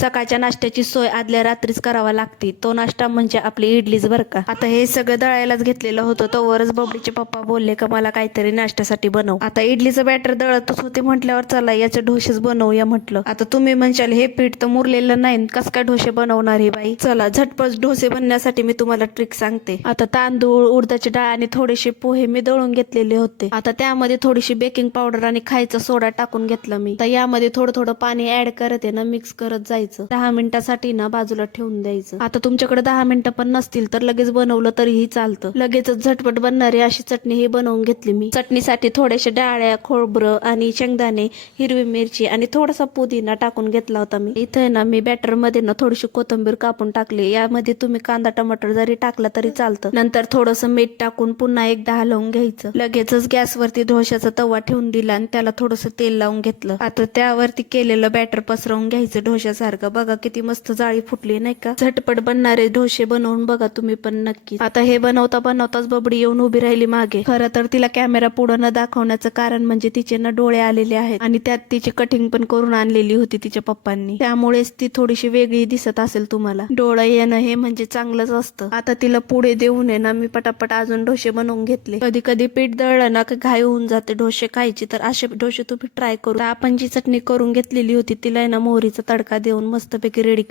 सकाळच्या नाश्त्याची सोय आदल्या रात्रीच करावा लागते. तो नाश्ता म्हणजे आपली इडलीच बरं का. आता हे सगळं दळायलाच घेतलेलं होतं तोवरच बबडीचे पप्पा बोलले का मला काहीतरी नाश्त्यासाठी बनव. आता इडलीचं बॅटर दळतच होते म्हटल्यावर चला याचे ढोसेच बनवूया म्हटलं. आता तुम्ही म्हणशाल हे पीठ तर मुरलेलं नाही, कसं काय ढोसे बनवणार हे बाई. चला झटपट ढोसे बनण्यासाठी मी तुम्हाला ट्रिक सांगते. आता तांदूळ, उडदाची डाळ आणि थोडेसे पोहे मी दळून घेतलेले होते. आता त्यामध्ये थोडीशी बेकिंग पावडर आणि खायचा सोडा टाकून घेतला मी. तर यामध्ये थोडं थोडं पाणी ऍड करते ना, मिक्स करत जायचं. 10 मिनिटासाठी ना बाजूला ठेवून द्यायचं. आता तुमच्याकडे 10 मिनिटं पण नसतील तर लगेच बनवलं तरीही चालतं. लगेचच झटपट बनणारी अशी चटणी ही बनवून घेतली मी. चटणीसाठी थोडेसे डाळ्या, खोबरं आणि शेंगदाणे, हिरवी मिरची आणि थोडासा पुदिना टाकून घेतला होता मी. इथे ना मी बॅटर मध्ये ना थोडीशी कोथिंबीर कापून टाकली. यामध्ये तुम्ही कांदा टमाटर जरी टाकला तरी चालतं. नंतर थोडंसं मीठ टाकून पुन्हा एकदा हलवून घ्यायचं. लगेचच गॅसवरती ढोश्याचा तवा ठेवून दिला आणि त्याला थोडंसं तेल लावून घेतलं. आता त्यावरती केलेलं बॅटर पसरवून घ्यायचं ढोश्यासारखं. बघा किती मस्त जाळी फुटली नाही का. झटपट बनणारे ढोसे बनवून बघा तुम्ही पण नक्की. आता हे बनवता बनवताच बबडी येऊन उभी राहिली मागे. खरं तर तिला कॅमेरा पुढे न दाखवण्याचं कारण म्हणजे तिचे ना डोळे आलेले आहेत आणि त्यात तिची कटिंग पण करून आणलेली होती तिच्या पप्पांनी. त्यामुळेच ती थोडीशी वेगळी दिसत असेल तुम्हाला. डोळं येणं हे म्हणजे चांगलंच असतं. आता तिला पुढे देऊन ना मी पटापट अजून ढोसे बनवून घेतले. कधी कधी पीठ दळलं ना घाई होऊन जाते ढोसे खायची, तर असे ढोसे तुम्ही ट्राय करू. आपण जी चटणी करून घेतलेली होती तिला ना मोहरीचा तडका देऊन मस्तपैकी रेडी